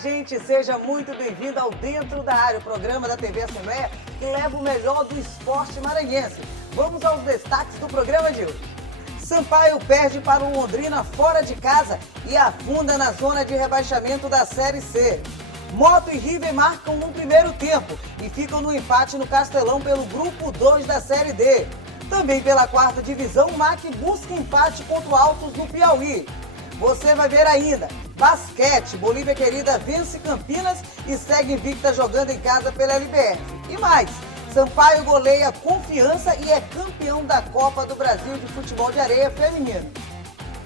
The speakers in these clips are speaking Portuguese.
gente, seja muito bem-vindo ao Dentro da Área, o programa da TV Assembleia que leva o melhor do esporte maranhense. Vamos aos destaques do programa de hoje. Sampaio perde para o Londrina fora de casa e afunda na zona de rebaixamento da Série C. Moto e River marcam no primeiro tempo e ficam no empate no Castelão pelo Grupo 2 da Série D. Também pela quarta divisão, o MAC busca empate contra o Altos no Piauí. Você vai ver ainda. Basquete, Bolívia Querida vence Campinas e segue invicta jogando em casa pela LBR. E mais, Sampaio goleia Confiança e é campeão da Copa do Brasil de Futebol de Areia Feminino.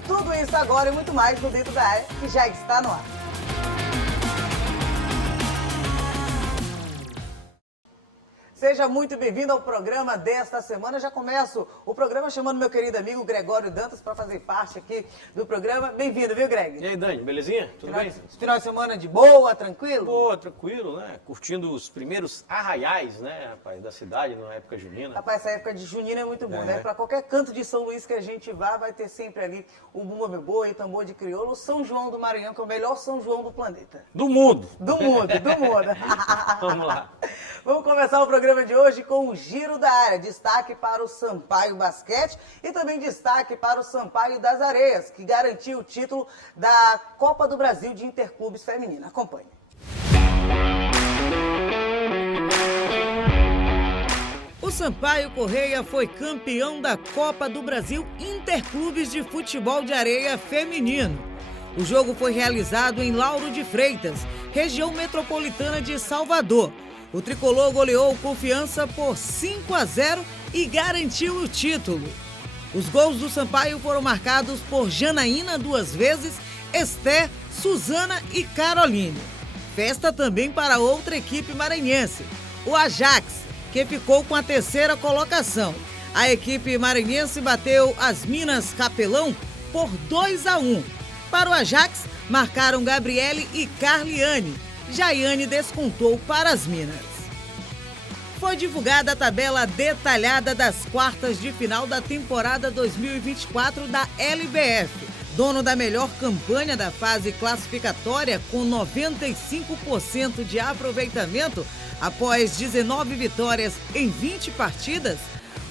Tudo isso agora e muito mais no Dentro da Área, que já está no ar. Seja muito bem-vindo ao programa desta semana. Já começo o programa chamando meu querido amigo Gregório Dantas para fazer parte aqui do programa. Bem-vindo, viu, Greg? E aí, Dani, belezinha? Tudo bem? Final de semana de boa, tranquilo? Boa, tranquilo, né? Curtindo os primeiros arraiais, né, rapaz, da cidade na época junina. Rapaz, essa época de junina é muito bom, né? Para qualquer canto de São Luís que a gente vá, vai ter sempre ali o bumba meu boi, o tambor de crioulo, o São João do Maranhão, que é o melhor São João do planeta. Do mundo! Do mundo, do mundo. Vamos lá. Vamos começar o programa de hoje com o Giro da Área. Destaque para o Sampaio Basquete e também destaque para o Sampaio das Areias, que garantiu o título da Copa do Brasil de Interclubes Feminina. Acompanhe. O Sampaio Correia foi campeão da Copa do Brasil Interclubes de Futebol de Areia Feminino. O jogo foi realizado em Lauro de Freitas, região metropolitana de Salvador. O tricolor goleou Confiança por 5-0 e garantiu o título. Os gols do Sampaio foram marcados por Janaína 2 vezes, Esther, Suzana e Caroline. Festa também para outra equipe maranhense, o Ajax, que ficou com a terceira colocação. A equipe maranhense bateu as Minas Capelão por 2-1. Para o Ajax, marcaram Gabriele e Carliane. Jaiane descontou para as Minas. Foi divulgada a tabela detalhada das quartas de final da temporada 2024 da LBF. Dono da melhor campanha da fase classificatória, com 95% de aproveitamento, após 19 vitórias em 20 partidas,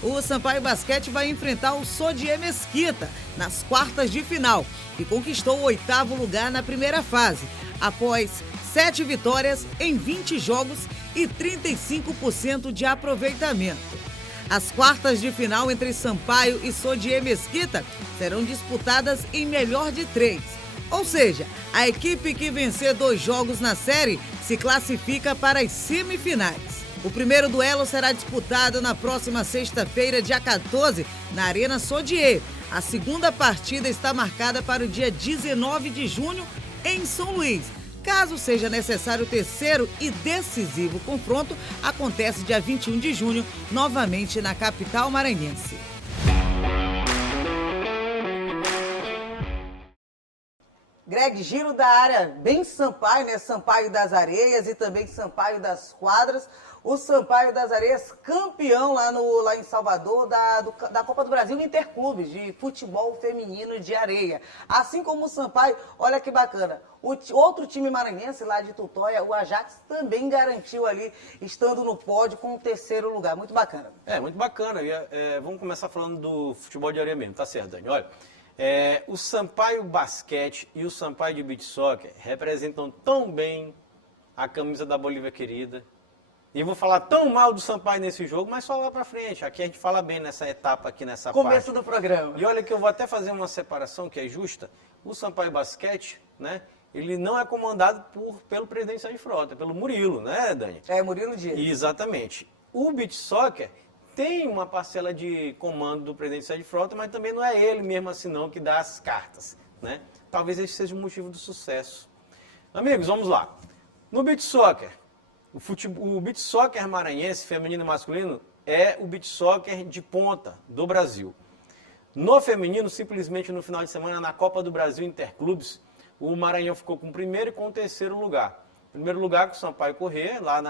o Sampaio Basquete vai enfrentar o Sodier Mesquita nas quartas de final e conquistou o 8º lugar na primeira fase, após 7 vitórias em 20 jogos e 35% de aproveitamento. As quartas de final entre Sampaio e Sodier Mesquita serão disputadas em melhor de 3. Ou seja, a equipe que vencer 2 jogos na série se classifica para as semifinais. O primeiro duelo será disputado na próxima sexta-feira, dia 14, na Arena Sodier. A segunda partida está marcada para o dia 19 de junho, em São Luís. Caso seja necessário o terceiro e decisivo confronto, acontece dia 21 de junho, novamente na capital maranhense. Greg, giro da área bem Sampaio, né? Sampaio das Areias e também Sampaio das Quadras. O Sampaio das Areias, campeão lá em Salvador da Copa do Brasil Interclubes de futebol feminino de areia. Assim como o Sampaio, olha que bacana, outro time maranhense lá de Tutóia, o Ajax, também garantiu ali, estando no pódio com o 3º lugar. Muito bacana. Muito bacana. Vamos começar falando do futebol de areia mesmo, tá certo, Dani? Olha, o Sampaio Basquete e o Sampaio de Beach Soccer representam tão bem a camisa da Bolívia Querida. E vou falar tão mal do Sampaio nesse jogo, mas só lá pra frente. Aqui a gente fala bem nessa etapa aqui, nessa Começo parte. do programa. E olha que eu vou até fazer uma separação que é justa. O Sampaio Basquete, né, ele não é comandado pelo presidente Sérgio Frota, pelo Murilo, né, Dani? Murilo Dias. Exatamente. O Beach Soccer tem uma parcela de comando do presidente Sérgio Frota, mas também não é ele mesmo assim não que dá as cartas, né? Talvez esse seja o motivo do sucesso. Amigos, vamos lá. No Beach Soccer, o beach soccer maranhense, feminino e masculino, é o beach soccer de ponta do Brasil. No feminino, simplesmente no final de semana, na Copa do Brasil Interclubes, o Maranhão ficou com o 1º e com o 3º lugar. Primeiro lugar com o Sampaio Corrêa, lá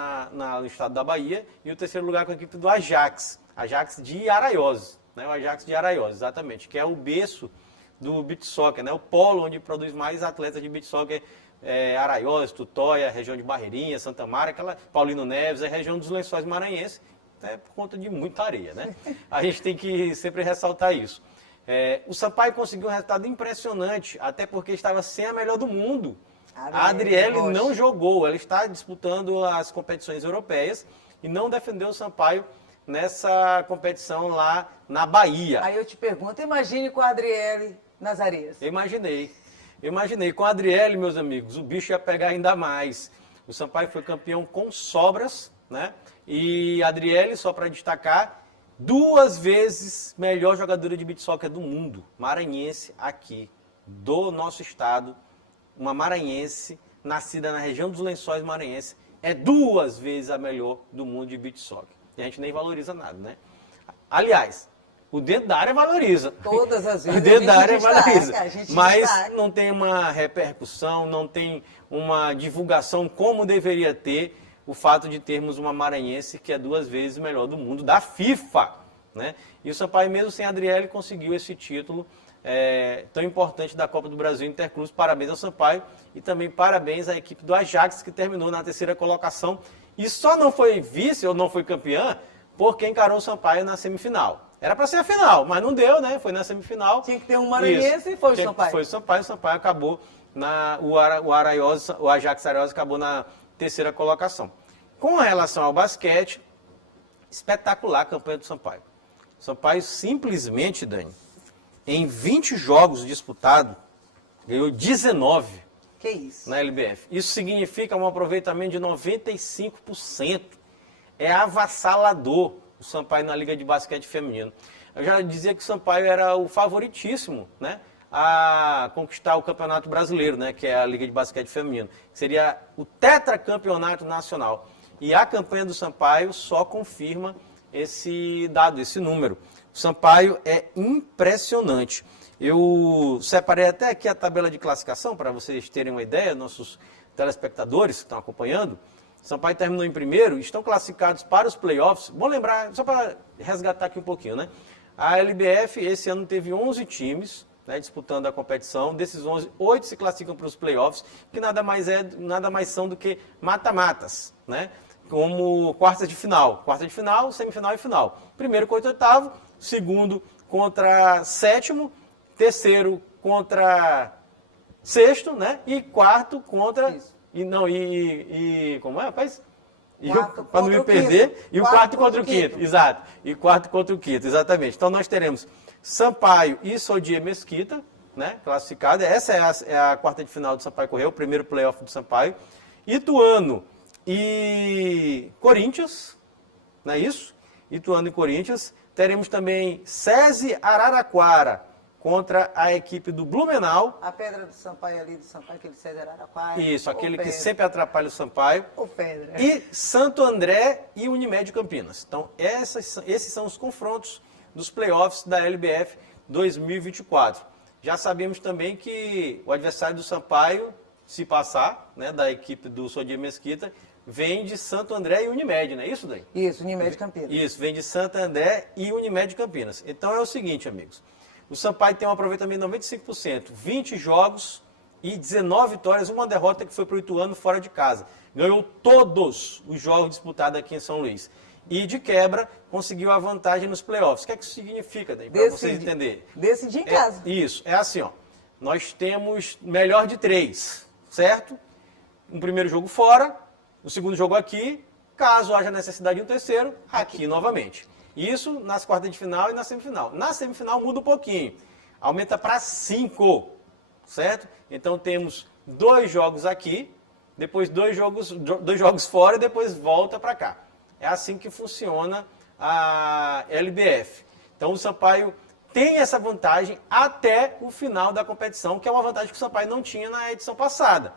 no estado da Bahia, e o 3º lugar com a equipe do Ajax, Ajax de Araioses, né? O Ajax de Araioses, exatamente, que é o berço do beach soccer, né? O polo onde produz mais atletas de beach soccer Araiós, Tutóia, região de Barreirinha, Santa Mara, aquela Paulino Neves, a região dos Lençóis Maranhenses, até por conta de muita areia, né? A gente tem que sempre ressaltar isso. O Sampaio conseguiu um resultado impressionante, até porque estava sem a melhor do mundo. A Adriele não jogou, ela está disputando as competições europeias e não defendeu o Sampaio nessa competição lá na Bahia. Aí eu te pergunto, imagine com a Adriele nas areias. Eu imaginei. Com a Adriele, meus amigos, o bicho ia pegar ainda mais. O Sampaio foi campeão com sobras, né? E a Adriele, só para destacar, 2 vezes melhor jogadora de beach soccer do mundo. Maranhense aqui, do nosso estado. Uma maranhense, nascida na região dos Lençóis Maranhenses, é 2 vezes a melhor do mundo de beach soccer. E a gente nem valoriza nada, né? Aliás, o dentro da área valoriza. Todas as vezes. O dentro da área valoriza. Mas destaca. não tem uma repercussão, não tem uma divulgação como deveria ter o fato de termos uma maranhense que é 2 vezes melhor do mundo, da FIFA, né? E o Sampaio, mesmo sem a Adriele, conseguiu esse título tão importante da Copa do Brasil Interclubes. Parabéns ao Sampaio e também parabéns à equipe do Ajax, que terminou na 3ª colocação e só não foi vice ou não foi campeã porque encarou o Sampaio na semifinal. Era para ser a final, mas não deu, né? Foi na semifinal. Tinha que ter um maranhense e foi o Sampaio. Foi o Sampaio acabou o Ajax Araiós acabou na 3ª colocação. Com relação ao basquete, espetacular a campanha do Sampaio. O Sampaio simplesmente, Dani, em 20 jogos disputados, ganhou 19 que isso? Na LBF. Isso significa um aproveitamento de 95%. É avassalador o Sampaio na Liga de Basquete Feminino. Eu já dizia que o Sampaio era o favoritíssimo, né, a conquistar o Campeonato Brasileiro, né, que é a Liga de Basquete Feminino. Que seria o tetracampeonato nacional. E a campanha do Sampaio só confirma esse dado, esse número. O Sampaio é impressionante. Eu separei até aqui a tabela de classificação para vocês terem uma ideia, nossos telespectadores que estão acompanhando. O Sampaio terminou em primeiro, estão classificados para os playoffs. Bom lembrar, só para resgatar aqui um pouquinho, né? A LBF esse ano teve 11 times, né, disputando a competição. Desses 11, 8 se classificam para os playoffs, que nada mais são do que mata-matas, né? Como quartas de final, semifinal e final. Primeiro contra oitavo, segundo contra sétimo, terceiro contra sexto, né? E quarto contra... Isso. Como é, rapaz? Para não me perder. E o quarto contra o quinto. Exato. E quarto contra o quinto, exatamente. Então nós teremos Sampaio e Sodier Mesquita, né? Classificado. Essa é a quarta de final do Sampaio Correia, o primeiro playoff do Sampaio. Ituano e Corinthians, não é isso? Ituano e Corinthians. Teremos também SESI Araraquara contra a equipe do Blumenau. A pedra do Sampaio ali, do Sampaio, aquele SESI Araraquara. Isso, aquele que sempre atrapalha o Sampaio. O pedra. E Santo André e Unimed Campinas. Então, esses são os confrontos dos playoffs da LBF 2024. Já sabemos também que o adversário do Sampaio, se passar, né, da equipe do Sodier Mesquita, vem de Santo André e Unimed, não é isso, Dani? Isso, Unimed Campinas. Isso, vem de Santo André e Unimed Campinas. Então é o seguinte, amigos. O Sampaio tem um aproveitamento de 95%, 20 jogos e 19 vitórias, uma derrota que foi para o Ituano fora de casa. Ganhou todos os jogos disputados aqui em São Luís. E, de quebra, conseguiu a vantagem nos playoffs. O que é que isso significa, Dani? Para vocês entenderem. Decidir em casa. Isso, é assim, ó. Nós temos melhor de 3, certo? Um primeiro jogo fora, o segundo jogo aqui, caso haja necessidade de um terceiro, aqui novamente. Isso nas quartas de final e na semifinal. Na semifinal muda um pouquinho, aumenta para 5, certo? Então temos 2 jogos aqui, depois 2 jogos fora e depois volta para cá. É assim que funciona a LBF. Então o Sampaio tem essa vantagem até o final da competição, que é uma vantagem que o Sampaio não tinha na edição passada.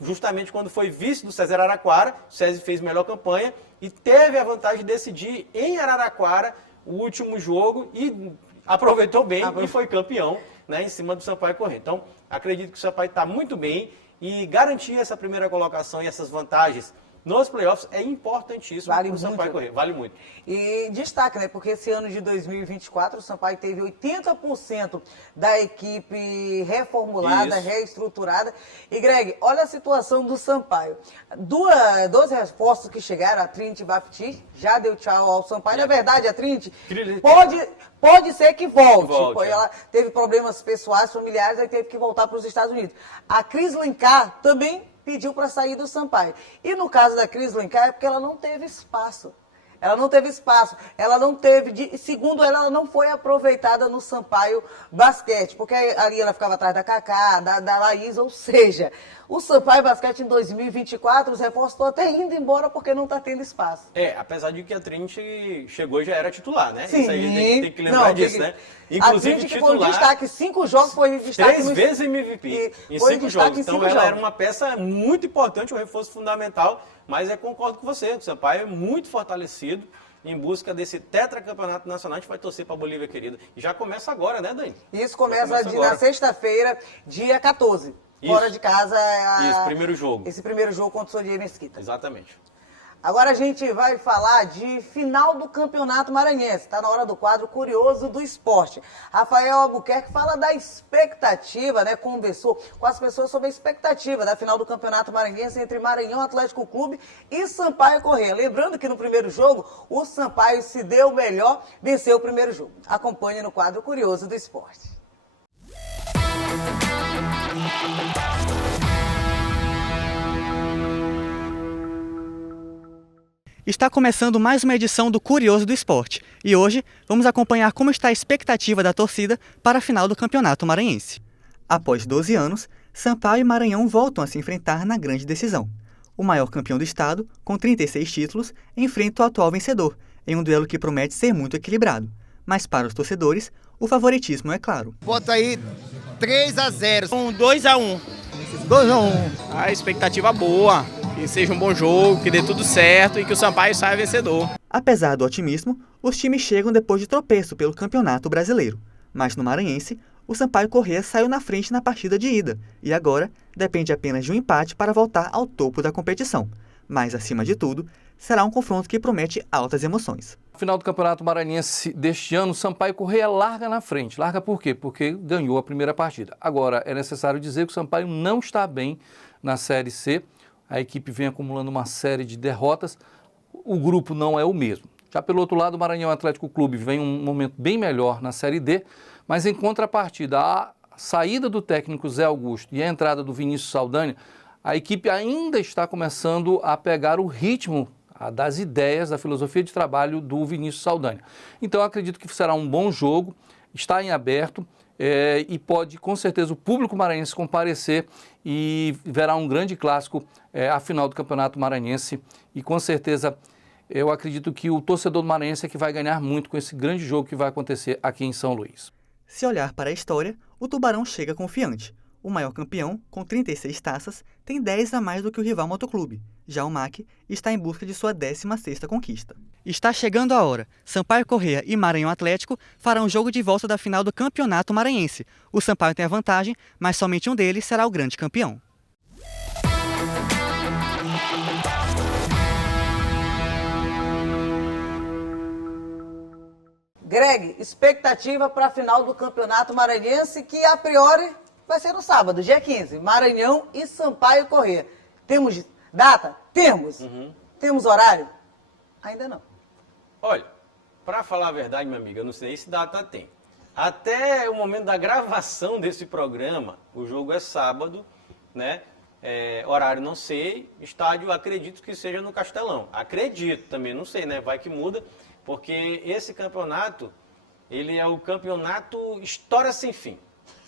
Justamente quando foi vice do SESI Araraquara, o SESI fez melhor campanha e teve a vantagem de decidir em Araraquara o último jogo e aproveitou bem e foi campeão, né, em cima do Sampaio Correia. Então, acredito que o Sampaio está muito bem e garantir essa primeira colocação e essas vantagens nos playoffs é importantíssimo Vale para o Sampaio muito. correr. Vale muito. E destaque, né? Porque esse ano de 2024 o Sampaio teve 80% da equipe reformulada, Isso. reestruturada. E, Greg, olha a situação do Sampaio. Dois reforços que chegaram, a Trinity Baptiste, já deu tchau ao Sampaio. Na verdade, a Trinity pode ser que volte. Pois ela teve problemas pessoais, familiares, aí teve que voltar para os Estados Unidos. A Cris Lencar também pediu para sair do Sampaio. E no caso da Cris Lencar é porque ela não teve espaço. Ela não teve espaço, segundo ela não foi aproveitada no Sampaio Basquete, porque ali ela ficava atrás da Cacá, da Laís, ou seja, o Sampaio Basquete em 2024, os reforços estão até indo embora porque não está tendo espaço. Apesar de que a Trinity chegou e já era titular, né? Sim. Isso aí tem que lembrar disso, né? Inclusive, a Trinity titular, que foi um destaque, 5 jogos foi destaque. 3 vezes MVP em 5 jogos. Então ela era uma peça muito importante, um reforço fundamental, mas eu concordo com você, o Sampaio é muito fortalecido em busca desse tetracampeonato nacional. A gente vai torcer para a Bolívia, querida. E já começa agora, né, Dani? Isso começa na sexta-feira, dia 14. Isso. Fora de casa. Isso, primeiro jogo. Esse primeiro jogo contra o Sodier Mesquita. Exatamente. Agora a gente vai falar de final do Campeonato Maranhense. Está na hora do quadro Curioso do Esporte. Rafael Albuquerque fala da expectativa, né? Conversou com as pessoas sobre a expectativa da final do Campeonato Maranhense entre Maranhão Atlético Clube e Sampaio Corrêa. Lembrando que no primeiro jogo, o Sampaio se deu melhor, venceu o primeiro jogo. Acompanhe no quadro Curioso do Esporte. Está começando mais uma edição do Curioso do Esporte e hoje vamos acompanhar como está a expectativa da torcida para a final do Campeonato Maranhense. Após 12 anos, Sampaio e Maranhão voltam a se enfrentar na grande decisão. O maior campeão do estado, com 36 títulos, enfrenta o atual vencedor, em um duelo que promete ser muito equilibrado. Mas para os torcedores, o favoritismo é claro. Bota aí 3-0. 2-1. 2-1. A expectativa boa, que seja um bom jogo, que dê tudo certo e que o Sampaio saia vencedor. Apesar do otimismo, os times chegam depois de tropeço pelo Campeonato Brasileiro. Mas no Maranhense, o Sampaio Corrêa saiu na frente na partida de ida e agora depende apenas de um empate para voltar ao topo da competição. Mas, acima de tudo, será um confronto que promete altas emoções. No final do Campeonato Maranhense deste ano, o Sampaio Corrêa larga na frente. Larga por quê? Porque ganhou a primeira partida. Agora, é necessário dizer que o Sampaio não está bem na Série C. A equipe vem acumulando uma série de derrotas. O grupo não é o mesmo. Já pelo outro lado, o Maranhão Atlético Clube vem um momento bem melhor na Série D, mas em contrapartida, a saída do técnico Zé Augusto e a entrada do Vinícius Saldanha, a equipe ainda está começando a pegar o ritmo das ideias, da filosofia de trabalho do Vinícius Saldanha. Então, eu acredito que será um bom jogo, está em aberto e pode, com certeza, o público maranhense comparecer e verá um grande clássico a final do Campeonato Maranhense. E, com certeza, eu acredito que o torcedor do Maranhense é que vai ganhar muito com esse grande jogo que vai acontecer aqui em São Luís. Se olhar para a história, o Tubarão chega confiante. O maior campeão, com 36 taças, tem 10 a mais do que o rival Motoclube. Já o MAC está em busca de sua 16ª conquista. Está chegando a hora. Sampaio Corrêa e Maranhão Atlético farão o jogo de volta da final do Campeonato Maranhense. O Sampaio tem a vantagem, mas somente um deles será o grande campeão. Greg, expectativa para a final do Campeonato Maranhense, que a priori vai ser no sábado, dia 15. Maranhão e Sampaio Corrêa. Temos data? Temos. Temos horário? Ainda não. Olha, para falar a verdade, minha amiga, eu não sei se data tem. Até o momento da gravação desse programa, o jogo é sábado, né? Horário não sei, estádio acredito que seja no Castelão. Acredito também, não sei, né? Vai que muda, porque esse campeonato, ele é o campeonato História Sem Fim.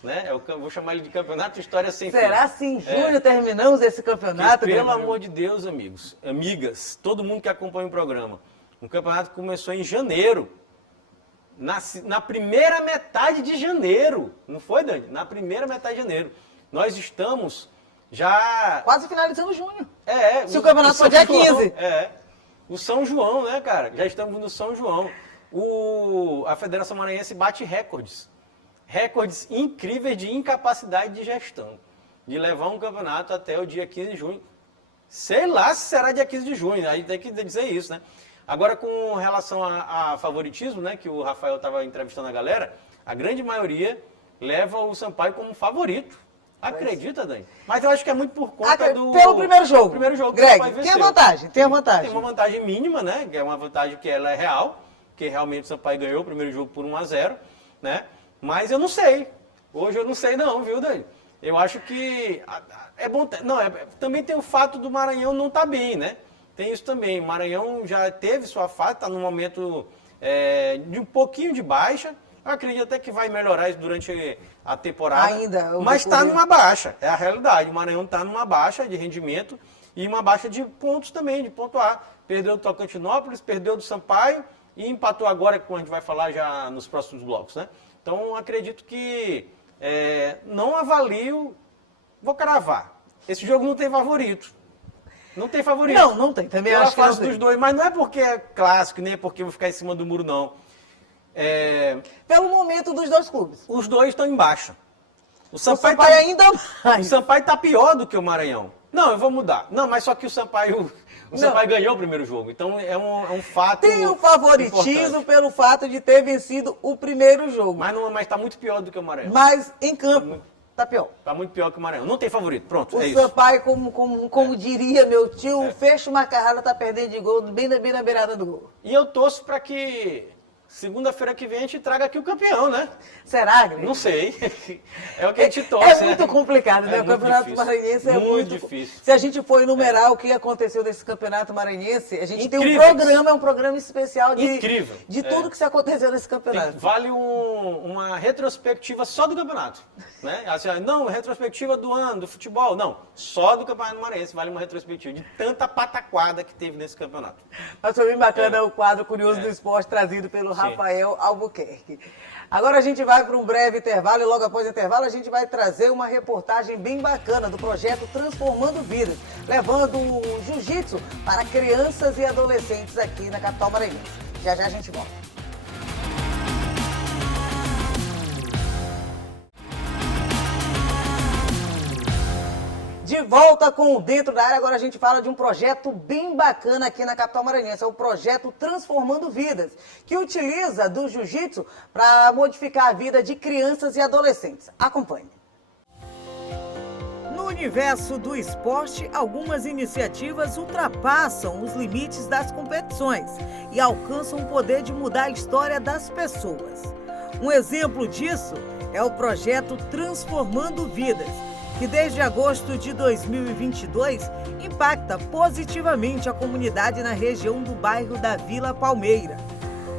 Né? Eu vou chamar ele de campeonato História Sem Fim. Será se em junho terminamos esse campeonato? Pelo amor de Deus, amigos, amigas, todo mundo que acompanha o programa, o campeonato começou em janeiro, na primeira metade de janeiro, não foi, Dani? Na primeira metade de janeiro. Nós estamos já... quase finalizando junho. Se o campeonato campeonato for dia 15. O São João, né, cara? Já estamos no São João. A Federação Maranhense bate recordes incríveis de incapacidade de gestão, de levar um campeonato até o dia 15 de junho, Sei lá se será dia 15 de junho, aí tem que dizer isso, né? Agora, com relação a favoritismo, né, que o Rafael estava entrevistando a galera, a grande maioria leva o Sampaio como favorito. Acredita, Dani? Mas eu acho que é muito por conta do... Pelo primeiro jogo. Primeiro jogo que Greg, o Sampaio venceu. tem a vantagem, tem a vantagem. Tem uma vantagem mínima, né? Que é uma vantagem que ela é real, que realmente o Sampaio ganhou o primeiro jogo por 1-0, né? Mas eu não sei. Hoje eu não sei não, viu, Dani? Eu acho que é bom... Não, também tem o fato do Maranhão não estar bem, né? Tem isso também. O Maranhão já teve sua fase, está num momento de um pouquinho de baixa. Eu acredito até que vai melhorar isso durante a temporada. Ainda. Mas está numa baixa, é a realidade. O Maranhão está numa baixa de rendimento e uma baixa de pontos também, de pontuar. Perdeu do Tocantinópolis, perdeu do Sampaio e empatou agora, como a gente vai falar já nos próximos blocos, né? Então, acredito que não avalio... Vou cravar. Esse jogo não tem favorito. Não tem favorito. Não tem. Também Pela acho que não fase tem. dos dois, mas não é porque é clássico, nem é porque eu vou ficar em cima do muro, não. Pelo momento dos dois clubes. Os dois estão em baixa. O O Sampaio ainda O mais. Sampaio está pior do que o Maranhão. Não, eu vou mudar. Não, mas só que o Sampaio ganhou o primeiro jogo. Então é um fato. Tem o favoritismo importante. pelo fato de ter vencido o primeiro jogo. Mas está muito pior do que o Maranhão. Mas em campo, tá pior. Está muito pior que o Maranhão. Não tem favorito. Pronto, O é isso. Sampaio, como diria meu tio, fecha uma carrada, tá perdendo de gol, bem na beirada do gol. E eu torço para que segunda-feira que vem a gente traga aqui o campeão, né? Será, Greg? Não sei. É o que a gente torce. É muito complicado, né? É o muito Campeonato difícil. Maranhense é Muito difícil. Se a gente for enumerar o que aconteceu nesse Campeonato Maranhense, a gente tem um Incríveis. programa, é um programa especial Incrível. de tudo que aconteceu nesse campeonato. Vale uma retrospectiva só do campeonato. Né? Assim, não, retrospectiva do ano, do futebol. Não, só do Campeonato Maranhense vale uma retrospectiva de tanta pataquada que teve nesse campeonato. Mas foi bem bacana o quadro Curioso do Esporte trazido pelo Rafael Albuquerque. Agora a gente vai para um breve intervalo e logo após o intervalo a gente vai trazer uma reportagem bem bacana do projeto Transformando Vidas, levando o jiu-jitsu para crianças e adolescentes aqui na capital maranhense. Já a gente volta. De volta com o Dentro da Área, agora a gente fala de um projeto bem bacana aqui na capital maranhense, é o projeto Transformando Vidas, que utiliza do jiu-jitsu para modificar a vida de crianças e adolescentes. Acompanhe. No universo do esporte, algumas iniciativas ultrapassam os limites das competições e alcançam o poder de mudar a história das pessoas. Um exemplo disso é o projeto Transformando Vidas, que desde agosto de 2022 impacta positivamente a comunidade na região do bairro da Vila Palmeira.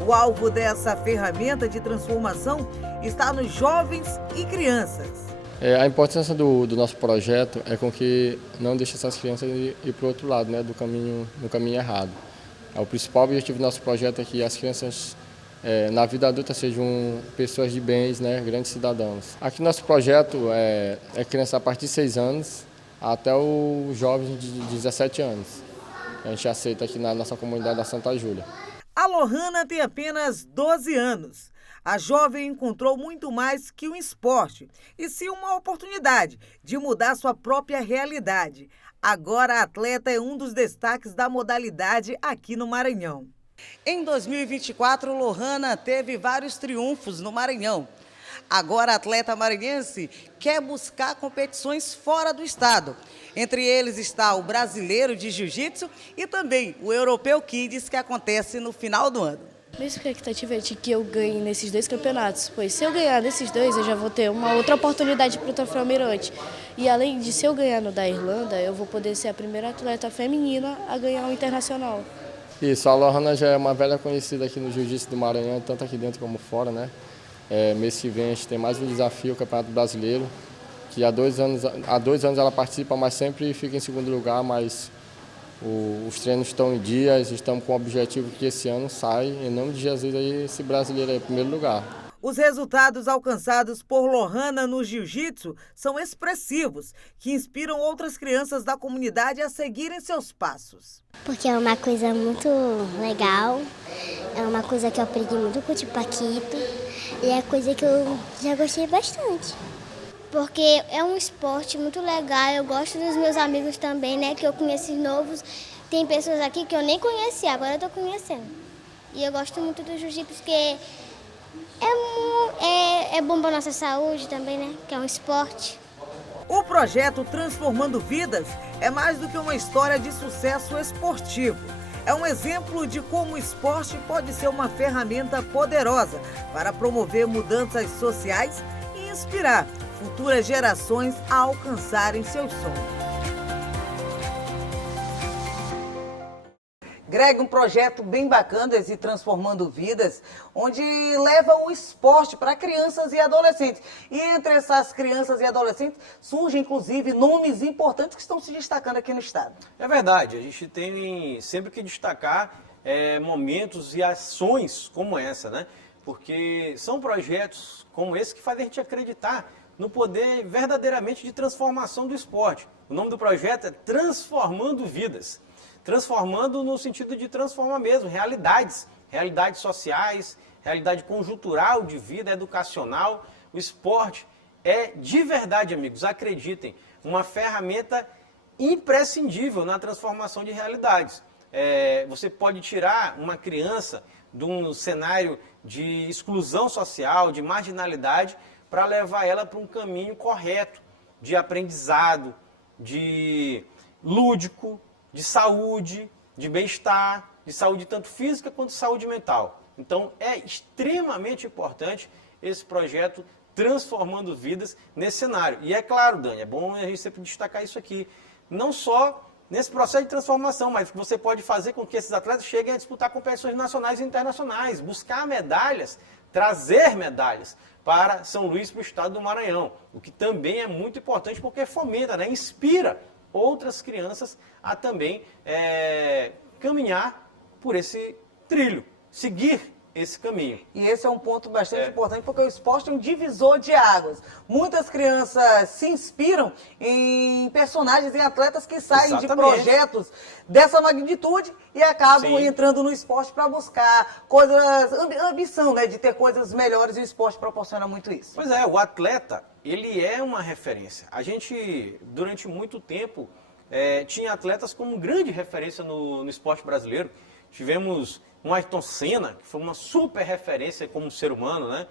O alvo dessa ferramenta de transformação está nos jovens e crianças. A importância do nosso projeto é com que não deixe essas crianças ir para o outro lado, né, do caminho errado. O principal objetivo do nosso projeto é que as crianças na vida adulta sejam pessoas de bens, né, grandes cidadãos. Aqui nosso projeto é criança a partir de 6 anos até os jovens de 17 anos. A gente aceita aqui na nossa comunidade da Santa Júlia. A Lohana tem apenas 12 anos. A jovem encontrou muito mais que um esporte, e sim uma oportunidade de mudar sua própria realidade. Agora a atleta é um dos destaques da modalidade aqui no Maranhão. Em 2024, Lohana teve vários triunfos no Maranhão. Agora a atleta maranhense quer buscar competições fora do estado. Entre eles está o Brasileiro de Jiu-Jitsu e também o Europeu Kids, que acontece no final do ano. Minha expectativa é de que eu ganhe nesses 2 campeonatos, pois se eu ganhar nesses 2, eu já vou ter uma outra oportunidade para o Troféu Almirante. E além de, se eu ganhar no da Irlanda, eu vou poder ser a primeira atleta feminina a ganhar o internacional. Isso, a Lohana já é uma velha conhecida aqui no Jiu-Jitsu do Maranhão, tanto aqui dentro como fora, né? Mês que vem a gente tem mais um desafio, o Campeonato Brasileiro, que há 2 anos ela participa, mas sempre fica em segundo lugar, mas os treinos estão em dias, estamos com o objetivo que esse ano sai, em nome de Jesus, aí, esse brasileiro é em primeiro lugar. Os resultados alcançados por Lohana no jiu-jitsu são expressivos, que inspiram outras crianças da comunidade a seguirem seus passos. Porque é uma coisa muito legal, é uma coisa que eu aprendi muito com o tio Paquito e é coisa que eu já gostei bastante. porque é um esporte muito legal. Eu gosto dos meus amigos também, né? Que eu conheço novos. Tem pessoas aqui que eu nem conhecia, agora eu tô conhecendo. E eu gosto muito do jiu-jitsu porque é bom para nossa saúde também, né? Que é um esporte. O projeto Transformando Vidas é mais do que uma história de sucesso esportivo. É um exemplo de como o esporte pode ser uma ferramenta poderosa para promover mudanças sociais e inspirar futuras gerações a alcançarem seus sonhos. Greg, um projeto bem bacana, esse Transformando Vidas, onde leva o esporte para crianças e adolescentes. E entre essas crianças e adolescentes surgem, inclusive, nomes importantes que estão se destacando aqui no estado. É verdade, a gente tem sempre que destacar momentos e ações como essa, né? Porque são projetos como esse que fazem a gente acreditar no poder verdadeiramente de transformação do esporte. O nome do projeto é Transformando Vidas. Transformando no sentido de transformar mesmo realidades sociais, realidade conjuntural de vida, educacional. O esporte é, de verdade, amigos, acreditem, uma ferramenta imprescindível na transformação de realidades. Você pode tirar uma criança de um cenário de exclusão social, de marginalidade, para levar ela para um caminho correto, de aprendizado, de lúdico, de saúde, de bem-estar, de saúde tanto física quanto saúde mental. Então é extremamente importante esse projeto Transformando Vidas nesse cenário. E é claro, Dani, é bom a gente sempre destacar isso aqui, não só nesse processo de transformação, mas que você pode fazer com que esses atletas cheguem a disputar competições nacionais e internacionais, buscar medalhas, trazer medalhas para São Luís, para o estado do Maranhão, o que também é muito importante porque fomenta, né, inspira outras crianças a também caminhar por esse trilho, seguir esse caminho. E esse é um ponto bastante importante, porque o esporte é um divisor de águas. Muitas crianças se inspiram em personagens, em atletas que saem de projetos dessa magnitude e acabam entrando no esporte para buscar coisas, ambição, né, de ter coisas melhores, e o esporte proporciona muito isso. Pois é, o atleta, ele é uma referência. A gente, durante muito tempo, tinha atletas como grande referência no esporte brasileiro. Tivemos um Ayrton Senna, que foi uma super referência como ser humano, né?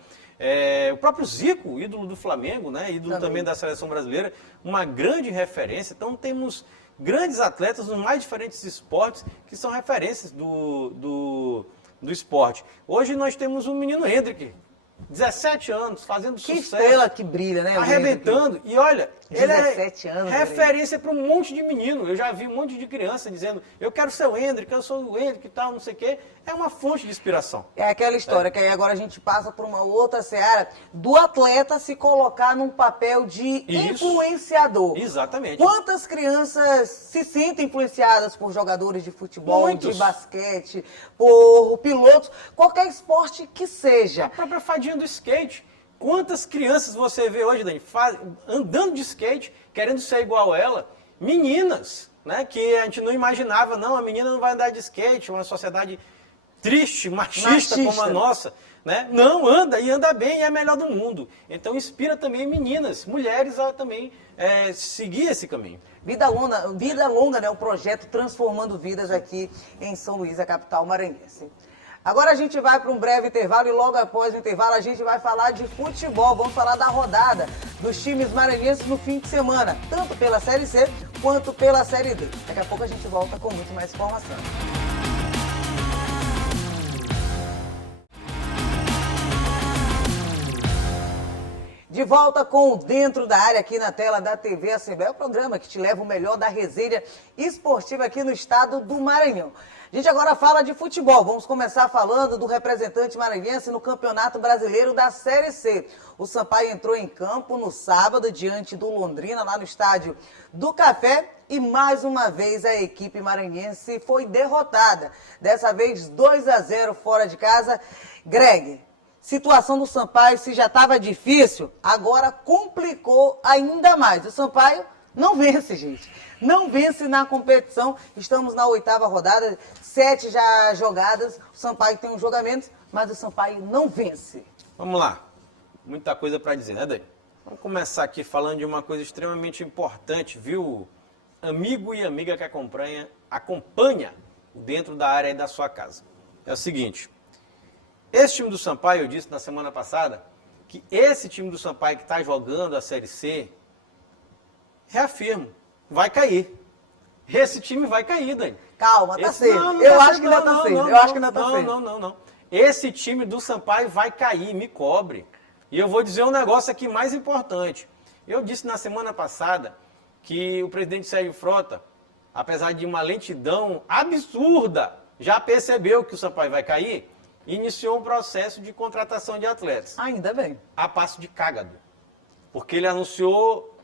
O próprio Zico, ídolo do Flamengo, né? Ídolo também da seleção brasileira, uma grande referência. Então temos grandes atletas nos mais diferentes esportes que são referências do esporte. Hoje nós temos o menino Hendrick, 17 anos, fazendo que sucesso. Que estrela que brilha, né? Arrebentando. E olha, ele é anos, referência para um monte de menino. Eu já vi um monte de criança dizendo, eu quero ser o Hendrick, eu sou o Hendrick e tal, não sei o quê. É uma fonte de inspiração. É aquela história que aí agora a gente passa por uma outra seara do atleta se colocar num papel de influenciador. Exatamente. Quantas crianças se sentem influenciadas por jogadores de futebol, de basquete, por pilotos, qualquer esporte que seja. A própria fadinha do skate. Quantas crianças você vê hoje, Dani, andando de skate, querendo ser igual a ela? Meninas, né, que a gente não imaginava, não, a menina não vai andar de skate, uma sociedade triste, machista como a nossa, né? Não, anda e anda bem e é a melhor do mundo. Então inspira também meninas, mulheres a também seguir esse caminho. Vida longa, né, o projeto Transformando Vidas aqui em São Luís, a capital maranhense. Agora a gente vai para um breve intervalo e logo após o intervalo a gente vai falar de futebol. Vamos falar da rodada dos times maranhenses no fim de semana, tanto pela Série C quanto pela Série D. Daqui a pouco a gente volta com muito mais informação. De volta com o Dentro da Área aqui na tela da TV Assembleia, o programa que te leva o melhor da resenha esportiva aqui no estado do Maranhão. A gente agora fala de futebol. Vamos começar falando do representante maranhense no Campeonato Brasileiro da Série C. O Sampaio entrou em campo no sábado diante do Londrina, lá no estádio do Café, e mais uma vez a equipe maranhense foi derrotada. Dessa vez 2-0 fora de casa. Greg, situação do Sampaio, se já estava difícil, agora complicou ainda mais. O Sampaio não vence, gente. Não vence na competição. Estamos na 8ª rodada, 7 já jogadas. O Sampaio tem um jogamento, mas o Sampaio não vence. Vamos lá. Muita coisa para dizer, né, Dani? Vamos começar aqui falando de uma coisa extremamente importante, viu? Amigo e amiga que acompanha dentro da área da sua casa. É o seguinte, esse time do Sampaio, eu disse na semana passada, que esse time do Sampaio que está jogando a Série C, reafirmo, vai cair. Esse time vai cair, Dani. Calma, tá cedo. Eu acho que ainda tá cedo. Eu acho que ainda tá cedo. Não. Esse time do Sampaio vai cair, me cobre. E eu vou dizer um negócio aqui mais importante. Eu disse na semana passada que o presidente Sérgio Frota, apesar de uma lentidão absurda, já percebeu que o Sampaio vai cair e iniciou um processo de contratação de atletas. Ainda bem. A passo de cágado. Porque ele anunciou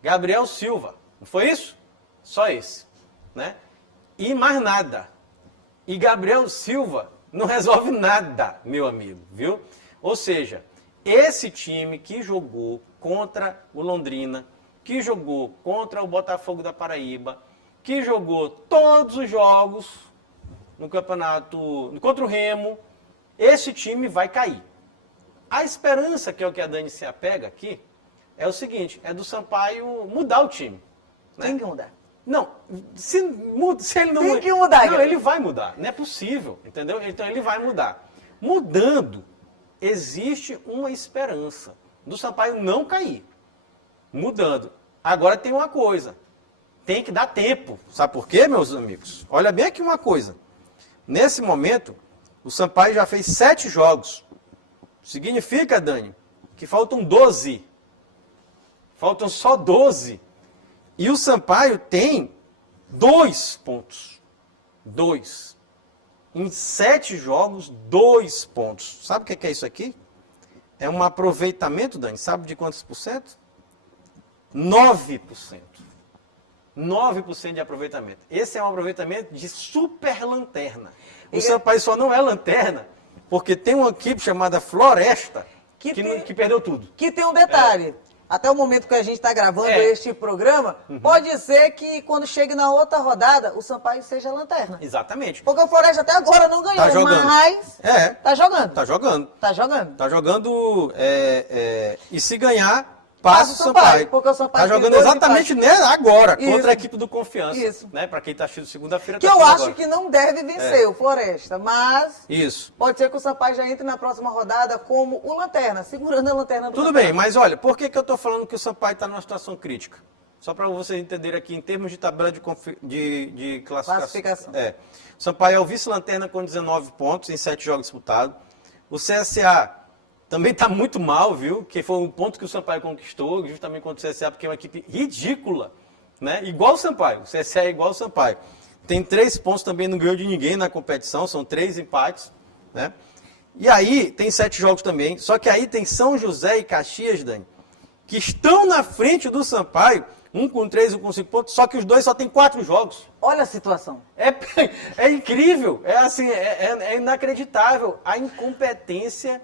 Gabriel Silva. Não foi isso? Só esse. Né? E mais nada. E Gabriel Silva não resolve nada, meu amigo, viu? Ou seja, esse time que jogou contra o Londrina, que jogou contra o Botafogo da Paraíba, que jogou todos os jogos no campeonato contra o Remo, esse time vai cair. A esperança, que é o que a Dani se apega aqui, é o seguinte, é do Sampaio mudar o time. Né? Tem que mudar. Não, se ele não... Tem que mudar. Não, ele vai mudar. Não é possível, entendeu? Então ele vai mudar. Mudando, existe uma esperança do Sampaio não cair. Mudando. Agora tem uma coisa. Tem que dar tempo. Sabe por quê, meus amigos? Olha bem aqui uma coisa. Nesse momento, o Sampaio já fez 7 jogos. Significa, Dani, que faltam 12. Faltam só 12. E o Sampaio tem 2 pontos. 2. Em 7 jogos, 2 pontos. Sabe o que é isso aqui? É um aproveitamento, Dani, sabe de quantos por cento? 9%. 9% de aproveitamento. Esse é um aproveitamento de super lanterna. O Sampaio só não é lanterna porque tem uma equipe chamada Floresta que perdeu tudo. Que tem um detalhe. Até o momento que a gente está gravando este programa, pode ser que quando chegue na outra rodada, o Sampaio seja lanterna. Exatamente. Porque o Floresta até agora não ganhou, Tá jogando. mas tá jogando. Tá jogando. Tá jogando. Tá jogando, e se ganhar, passa o Sampaio. Porque o Sampaio tá jogando exatamente agora, contra a equipe do Confiança. Isso. Né? Para quem tá assistindo segunda-feira. Que tá eu acho agora. que não deve vencer o Floresta, mas Isso. pode ser que o Sampaio já entre na próxima rodada como o lanterna, segurando a lanterna do Tudo Sampaio. bem, mas olha, por que eu tô falando que o Sampaio tá numa situação crítica? Só para vocês entenderem aqui, em termos de tabela de classificação. O Sampaio é o vice-lanterna com 19 pontos em 7 jogos disputados. O CSA também está muito mal, viu? Que foi um ponto que o Sampaio conquistou, justamente contra o CSA, porque é uma equipe ridícula, né? Igual o Sampaio, o CSA é igual o Sampaio. Tem 3 pontos, também não ganhou de ninguém na competição, são 3 empates, né? E aí tem 7 jogos também, só que aí tem São José e Caxias, Dani, que estão na frente do Sampaio, um com 3, um com 5 pontos, só que os dois só tem 4 jogos. Olha a situação. É incrível, é inacreditável a incompetência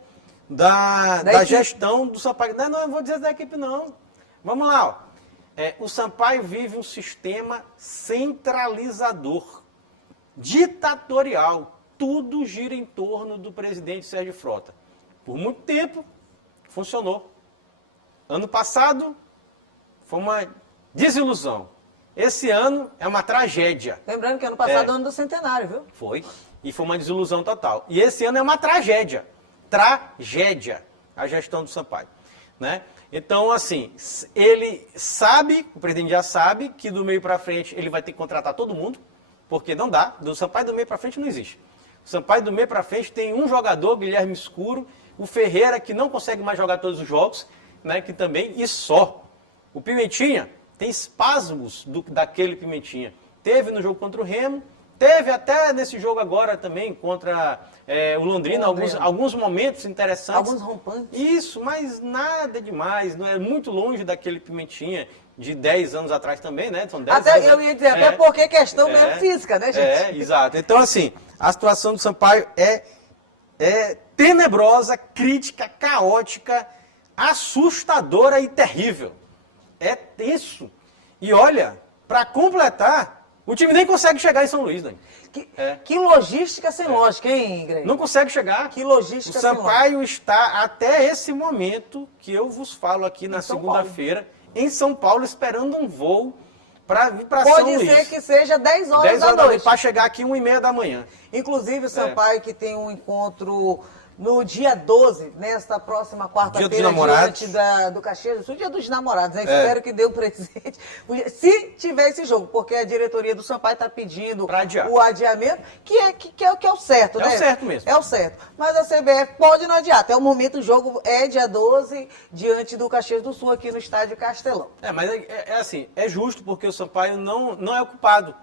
da gestão do Sampaio. Não, eu vou dizer da equipe não. Vamos lá, ó. O Sampaio vive um sistema centralizador, ditatorial. Tudo gira em torno do presidente Sérgio Frota. Por muito tempo, funcionou. Ano passado, foi uma desilusão. Esse ano é uma tragédia. Lembrando que ano passado é o ano do centenário, viu? Foi. E foi uma desilusão total. E esse ano é uma tragédia. Tragédia. A gestão do Sampaio. Né? Então, assim, ele sabe, o presidente já sabe, que do meio para frente ele vai ter que contratar todo mundo, porque não dá. Do Sampaio do meio para frente não existe. O Sampaio do meio para frente tem um jogador, Guilherme Escuro, o Ferreira, que não consegue mais jogar todos os jogos, né, que também, e só. O Pimentinha tem espasmos daquele Pimentinha. Teve no jogo contra o Remo, teve até nesse jogo agora também contra o Londrina, alguns momentos interessantes. Alguns rompantes. Isso, mas nada demais, não é muito longe daquele Pimentinha de 10 anos atrás também, né? São 10 anos. Eu ia dizer, até porque questão mesmo física, né, gente? Exato. Então, assim, a situação do Sampaio é tenebrosa, crítica, caótica, assustadora e terrível. É tenso. E olha, para completar, O time nem consegue chegar em São Luís, Dani. Que logística sem lógica, hein, Greg? Não consegue chegar. Que logística O sem lógica. Sampaio está, até esse momento que eu vos falo aqui na segunda-feira, em São Paulo, esperando um voo para vir para São Luís. Pode ser que seja 10 horas da noite. Para chegar aqui 1h30 da manhã. Inclusive o Sampaio que tem um encontro no dia 12, nesta próxima quarta-feira, diante do Caxias do Sul, dia dos namorados, né? Espero que dê um presente. Se tiver esse jogo, porque a diretoria do Sampaio está pedindo o adiamento, que é o certo, né? É o certo mesmo. É o certo. Mas a CBF pode não adiar. Até o momento o jogo é dia 12, diante do Caxias do Sul, aqui no estádio Castelão. Mas assim, é justo, porque o Sampaio não é ocupado.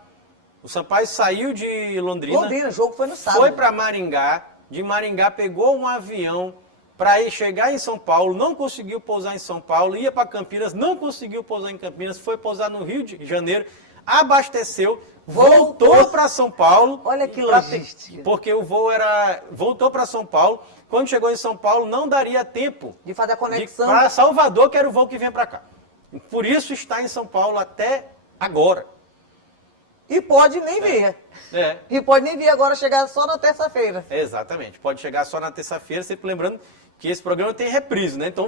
O Sampaio saiu de Londrina. O jogo foi no sábado. Foi para Maringá. De Maringá pegou um avião para ir chegar em São Paulo, não conseguiu pousar em São Paulo, ia para Campinas, não conseguiu pousar em Campinas, foi pousar no Rio de Janeiro, abasteceu, voltou para São Paulo. Olha que logística. Porque o voo voltou para São Paulo. Quando chegou em São Paulo, não daria tempo de fazer a conexão para Salvador, que era o voo que vinha para cá. Por isso está em São Paulo até agora. E pode nem vir. E pode nem vir agora, chegar só na terça-feira. Exatamente. Pode chegar só na terça-feira, sempre lembrando que esse programa tem reprise, né? Então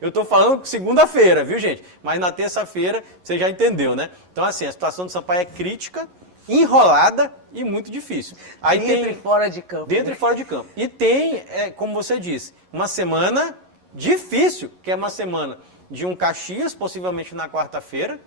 eu estou falando segunda-feira, viu, gente? Mas na terça-feira você já entendeu, né? Então, assim, a situação do Sampaio é crítica, enrolada e muito difícil. Aí dentro e fora de campo. Dentro e fora de campo. E tem, como você disse, uma semana difícil, que é uma semana de um Caxias, possivelmente na quarta-feira.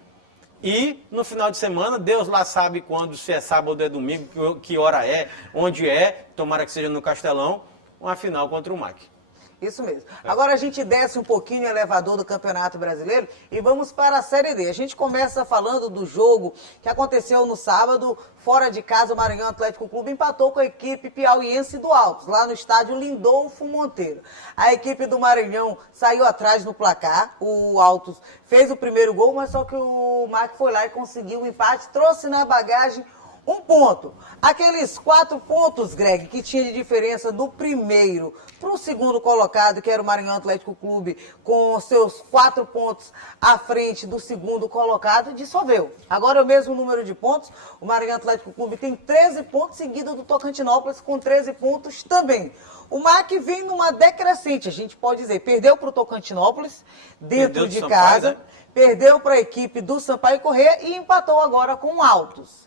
E no final de semana, Deus lá sabe quando, se é sábado ou é domingo, que hora é, onde é, tomara que seja no Castelão, uma final contra o MAC. Isso mesmo. Agora a gente desce um pouquinho o elevador do Campeonato Brasileiro e vamos para a Série D. A gente começa falando do jogo que aconteceu no sábado, fora de casa, o Maranhão Atlético Clube empatou com a equipe piauiense do Altos, lá no estádio Lindolfo Monteiro. A equipe do Maranhão saiu atrás no placar, o Altos fez o primeiro gol, mas só que o MAC foi lá e conseguiu o empate, trouxe na bagagem um ponto. Aqueles 4 pontos, Greg, que tinha de diferença do primeiro para o segundo colocado, que era o Maranhão Atlético Clube, com seus 4 pontos à frente do segundo colocado, dissolveu. Agora é o mesmo número de pontos. O Maranhão Atlético Clube tem 13 pontos, seguido do Tocantinópolis com 13 pontos também. O MAC vem numa decrescente, a gente pode dizer, perdeu para o Tocantinópolis, dentro de casa, né? Perdeu para a equipe do Sampaio Corrêa e empatou agora com o Altos.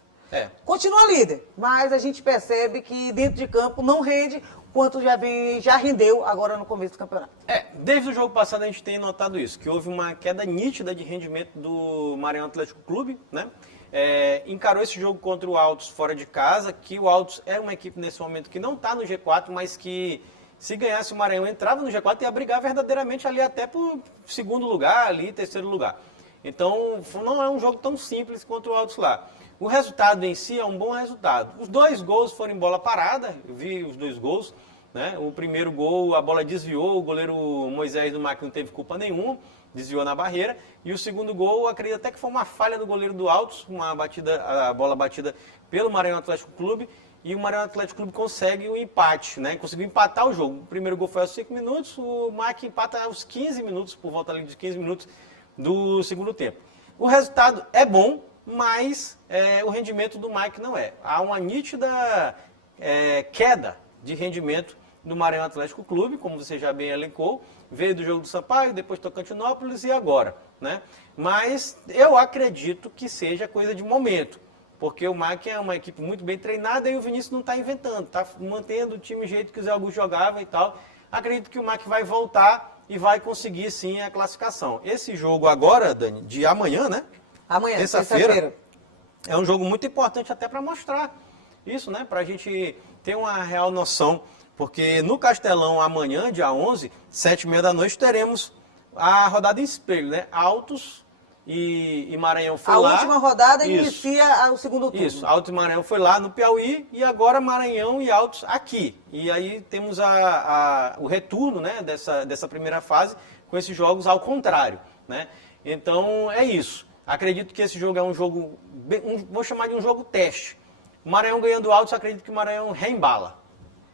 Continua líder, mas a gente percebe que dentro de campo não rende quanto já rendeu agora no começo do campeonato. Desde o jogo passado a gente tem notado isso, que houve uma queda nítida de rendimento do Maranhão Atlético Clube, né? Encarou esse jogo contra o Altos fora de casa, que o Altos é uma equipe nesse momento que não está no G4, mas que se ganhasse o Maranhão entrava no G4 e ia brigar verdadeiramente ali até por segundo lugar, ali terceiro lugar. Então não é um jogo tão simples quanto o Altos lá. O resultado em si é um bom resultado. Os 2 gols foram em bola parada, eu vi os 2 gols, né? O primeiro gol, a bola desviou, o goleiro Moisés do MAC não teve culpa nenhuma, desviou na barreira. E o segundo gol, acredito até que foi uma falha do goleiro do Altos, a bola batida pelo Maranhão Atlético Clube, e o Maranhão Atlético Clube consegue o empate, né? Conseguiu empatar o jogo. O primeiro gol foi aos 5 minutos, o MAC empata aos 15 minutos, por volta ali de 15 minutos do segundo tempo. O resultado é bom, mas o rendimento do MAC não é. Há uma nítida queda de rendimento do Maranhão Atlético Clube, como você já bem elencou, veio do jogo do Sampaio, depois Tocantinópolis e agora, né? Mas eu acredito que seja coisa de momento, porque o MAC é uma equipe muito bem treinada e o Vinícius não está inventando, está mantendo o time do jeito que o Zé Augusto jogava e tal. Acredito que o MAC vai voltar e vai conseguir sim a classificação. Esse jogo agora, Dani, de amanhã, né? Amanhã, terça-feira, é um jogo muito importante até para mostrar isso, né? Para a gente ter uma real noção, porque no Castelão amanhã, dia 11, 7h30 da noite, teremos a rodada em espelho, né? Altos e Maranhão foi lá. A última rodada inicia o segundo turno. Isso, Altos e Maranhão foi lá no Piauí e agora Maranhão e Altos aqui. E aí temos o retorno, né, dessa primeira fase com esses jogos ao contrário, né? Então é isso. Acredito que esse jogo é um jogo, vou chamar de um jogo teste. O Maranhão ganhando o Altos, acredito que o Maranhão reembala.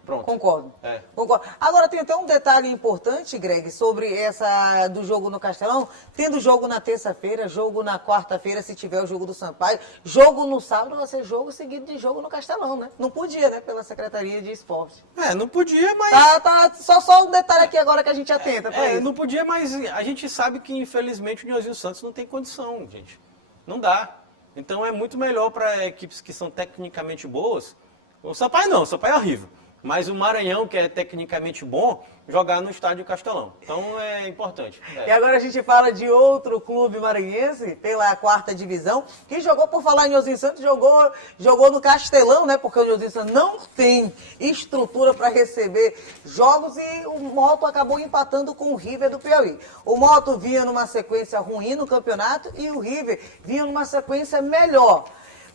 Pronto. Concordo. É. Concordo. Agora tem até um detalhe importante, Greg, sobre essa do jogo no Castelão. Tendo jogo na terça-feira, jogo na quarta-feira, se tiver o jogo do Sampaio, jogo no sábado vai ser jogo seguido de jogo no Castelão, né? Não podia, né? Pela Secretaria de Esporte. Não podia, mas... Tá, só um detalhe aqui agora que a gente atenta pra isso. Não podia, mas a gente sabe que, infelizmente, o Nilzinho Santos não tem condição, gente. Não dá. Então é muito melhor para equipes que são tecnicamente boas. O Sampaio não, o Sampaio é horrível. Mas o Maranhão, que é tecnicamente bom, jogar no estádio Castelão. Então é importante. E agora a gente fala de outro clube maranhense, pela 4ª divisão, que jogou, por falar em Nilzinho Santos, jogou no Castelão, né? Porque o Nilzinho Santos não tem estrutura para receber jogos e o Moto acabou empatando com o River do Piauí. O Moto vinha numa sequência ruim no campeonato e o River vinha numa sequência melhor.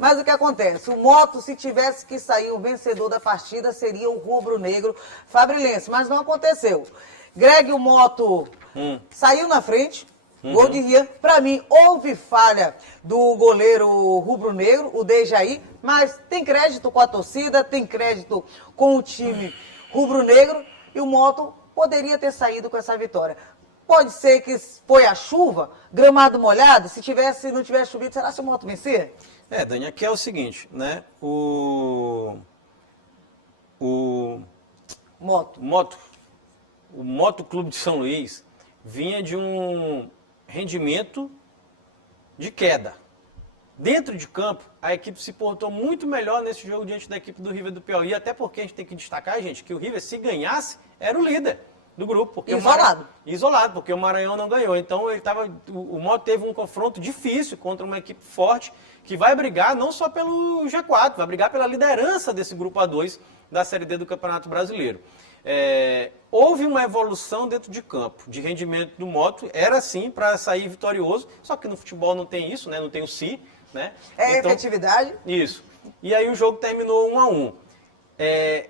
Mas o que acontece? O Moto, se tivesse que sair o vencedor da partida, seria o rubro-negro fabrilense. Mas não aconteceu. Greg, o Moto saiu na frente, gol de Rian. Para mim, houve falha do goleiro rubro-negro, o Dejaí, mas tem crédito com a torcida, tem crédito com o time rubro-negro e o Moto poderia ter saído com essa vitória. Pode ser que foi a chuva, gramado molhado, se não tivesse chovido, será que o Moto vencer? Dani, aqui é o seguinte, né? O Moto Clube de São Luís vinha de um rendimento de queda. Dentro de campo, a equipe se portou muito melhor nesse jogo diante da equipe do River do Piauí, até porque a gente tem que destacar, gente, que o River, se ganhasse, era o líder do grupo. Porque isolado, porque o Maranhão não ganhou. Então o Moto teve um confronto difícil contra uma equipe forte, que vai brigar não só pelo G4, vai brigar pela liderança desse grupo A2 da Série D do Campeonato Brasileiro. Houve uma evolução dentro de campo, de rendimento do Moto, era sim para sair vitorioso, só que no futebol não tem isso, né? Não tem o si, né? Então, efetividade. Isso. E aí o jogo terminou 1-1.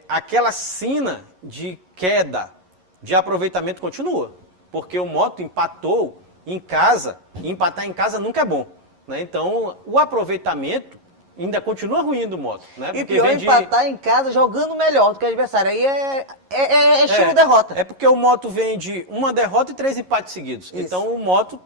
Aquela sina de queda, de aproveitamento continua, porque o Moto empatou em casa, e empatar em casa nunca é bom. Né? Então, o aproveitamento ainda continua ruim do Moto. Né? Porque e pior empatar em casa jogando melhor do que o adversário. Aí é estilo derrota. É porque o Moto vem de uma derrota e 3 empates seguidos. Isso. Então, o Moto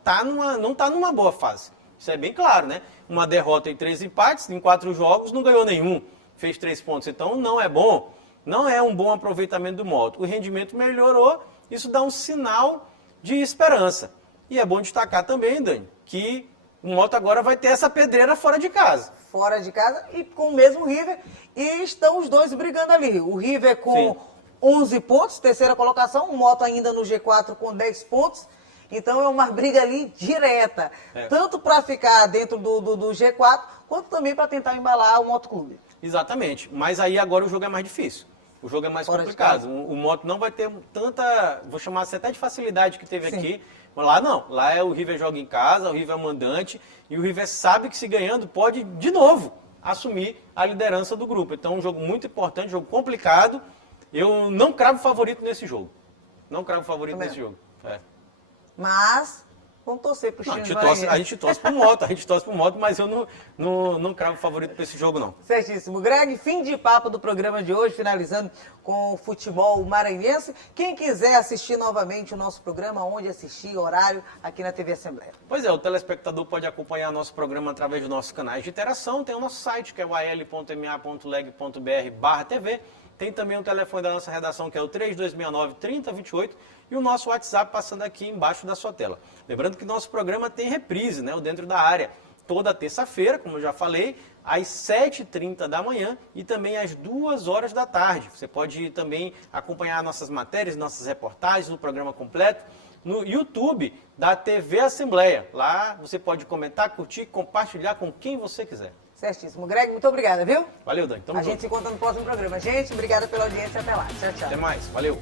não está numa boa fase. Isso é bem claro, né? Uma derrota e 3 empates, em 4 jogos, não ganhou nenhum. Fez 3 pontos. Então, não é bom. Não é um bom aproveitamento do Moto. O rendimento melhorou, isso dá um sinal de esperança. E é bom destacar também, Dani, que o Moto agora vai ter essa pedreira fora de casa. Fora de casa e com o mesmo River. E estão os dois brigando ali. O River com 11 pontos, terceira colocação. O Moto ainda no G4 com 10 pontos. Então é uma briga ali direta. Tanto para ficar dentro do G4, quanto também para tentar embalar o Moto Clube. Exatamente. Mas aí agora o jogo é mais difícil. O jogo é mais complicado. O Moto não vai ter tanta, vou chamar assim, até de facilidade que teve aqui. Lá não. Lá o River joga em casa, o River é mandante. E o River sabe que se ganhando pode, de novo, assumir a liderança do grupo. Então, um jogo muito importante, um jogo complicado. Eu não cravo favorito nesse jogo. Não cravo favorito nesse jogo. Mas vamos torcer pro time A gente torce pro Moto, mas eu não cravo favorito para esse jogo, não. Certíssimo. Greg, fim de papo do programa de hoje, finalizando com o futebol maranhense. Quem quiser assistir novamente o nosso programa, onde assistir, horário, aqui na TV Assembleia. Pois é, o telespectador pode acompanhar nosso programa através dos nossos canais de interação. Tem o nosso site, que é o al.ma.leg.br/TV. Tem também o telefone da nossa redação, que é o 3269-3028, e o nosso WhatsApp passando aqui embaixo da sua tela. Lembrando que nosso programa tem reprise, né, o Dentro da Área, toda terça-feira, como eu já falei, às 7h30 da manhã e também às 2h da tarde. Você pode também acompanhar nossas matérias, nossas reportagens, o programa completo no YouTube da TV Assembleia. Lá você pode comentar, curtir, compartilhar com quem você quiser. Certíssimo. Greg, muito obrigada, viu? Valeu, Dani. Tamo junto. A gente se encontra no próximo programa. Gente, obrigada pela audiência. Até lá. Tchau, tchau. Até mais. Valeu.